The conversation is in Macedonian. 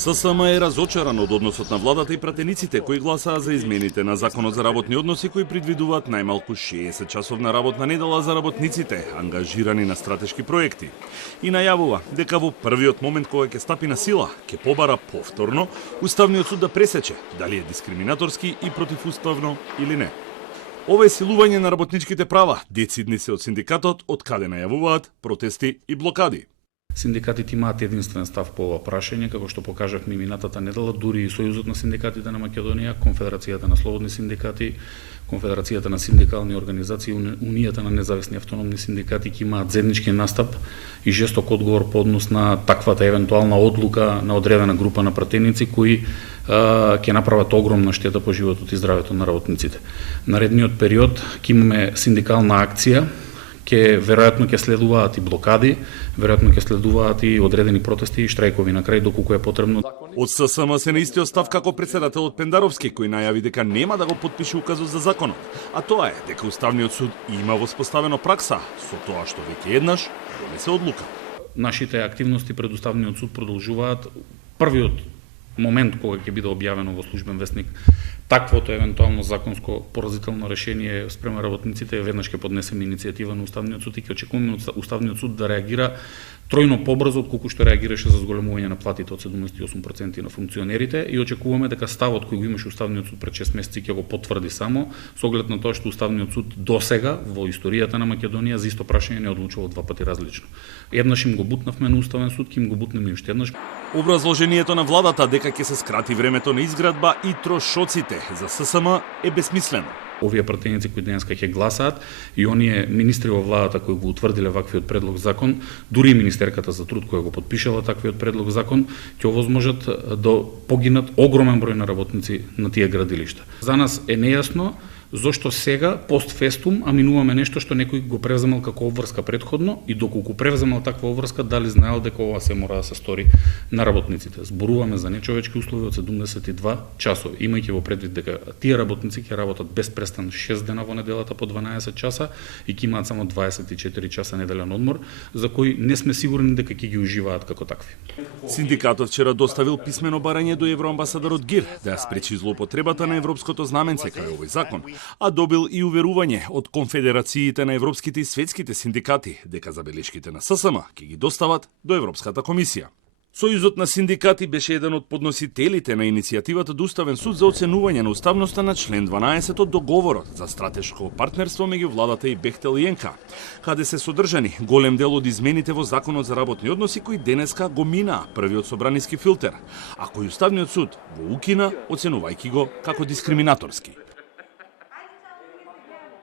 ССМ е разочаран од односот на владата и пратениците кои гласаа за измените на Законот за работни односи кои предвидуваат најмалку 60 часовна работна недела за работниците ангажирани на стратешки проекти. И најавува дека во првиот момент кога ќе стапи на сила, ќе побара повторно Уставниот суд да пресече дали е дискриминаторски и противуставно или не. Ова е силување на работничките права, децидни се од синдикатот, од каде најавуваат протести и блокади. Синдикатите имаат единствен став по ова прашање, како што покажавме минатата недела, дури и Сојузот на синдикатите на Македонија, Конфедерацијата на слободни синдикати, Конфедерацијата на синдикални организации, Унијата на независни автономни синдикати ќе имаат заеднички настап и жесток одговор по однос на таквата евентуална одлука на одредена група на пратеници кои ќе направат огромна штета по животот и здравето на работниците. Наредниот период ќе имаме синдикална акција, веројатно ќе следуваат и блокади, веројатно ќе следуваат и одредени протести и штрајкови на крај доколку е потребно. Од ССМ се на истиот став како председателот Пендаровски, кој најави дека нема да го потпише указот за законот, а тоа е дека Уставниот суд има воспоставено пракса со тоа што веќе еднаш донесе одлука. Нашите активности пред Уставниот суд продолжуваат. Првиот момент кога ќе биде објавено во службен весник таквото евентуално законско поразително решение спрема работниците, веднаш ќе поднесеме иницијатива на Уставниот суд и ќе очекуваме Уставниот суд да реагира тројно побрзо отколку што реагираше за зголемување на платите од 78% на функционерите и очекуваме дека ставот кој го имаше Уставниот суд пред 6 месеци ќе го потврди само со оглед на тоа што Уставниот суд досега во историјата на Македонија за исто прашање не одлучувал два пати различно. Еднаш им го бутнавме на Уставен суд, ќе им го бутнеме уште еднаш. Образложението на владата дека ќе се скрати времето на изградба и трошоците за ССМ е бесмислено. Овие пратеници кои денеска ќе гласаат и оние министри во владата кои го утврдиле ваквиот предлог закон, дури и министерката за труд која го потпишала таквиот предлог закон, ќе овозможат да погинат огромен број на работници на тие градилишта. За нас е нејасно зошто сега, постфестум, минуваме нешто што некој го превземал како обврска предходно и доколку превземал таква обврска, дали знаел дека ова се мора да се стори на работниците. Зборуваме за нечовечки услови од 72 часови, имајќи во предвид дека тие работници ќе работат без престан 6 дена во неделата по 12 часа и ќе имаат само 24 часа неделен одмор, за кои не сме сигурни дека ќе ги уживаат како такви. Синдикатот вчера доставил писмено барање до евроамбасадорот Гир да ја спречи злоупотребата на европското знаменце кај овој закон, а добил и уверување од конфедерациите на европските и светските синдикати дека забелешките на ССМ ќе ги достават до Европската комисија. Сојузот на синдикати беше еден од подносителите на иницијативата до Уставен суд за оценување на уставноста на член 12 од договорот за стратешко партнерство меѓу владата и Бехтел и ЕНКА, каде се содржани голем дел од измените во Законот за работни односи кои денеска го минаа првиот собраниски филтер, а кој Уставниот суд го укина оценувајќи го како дискриминаторски.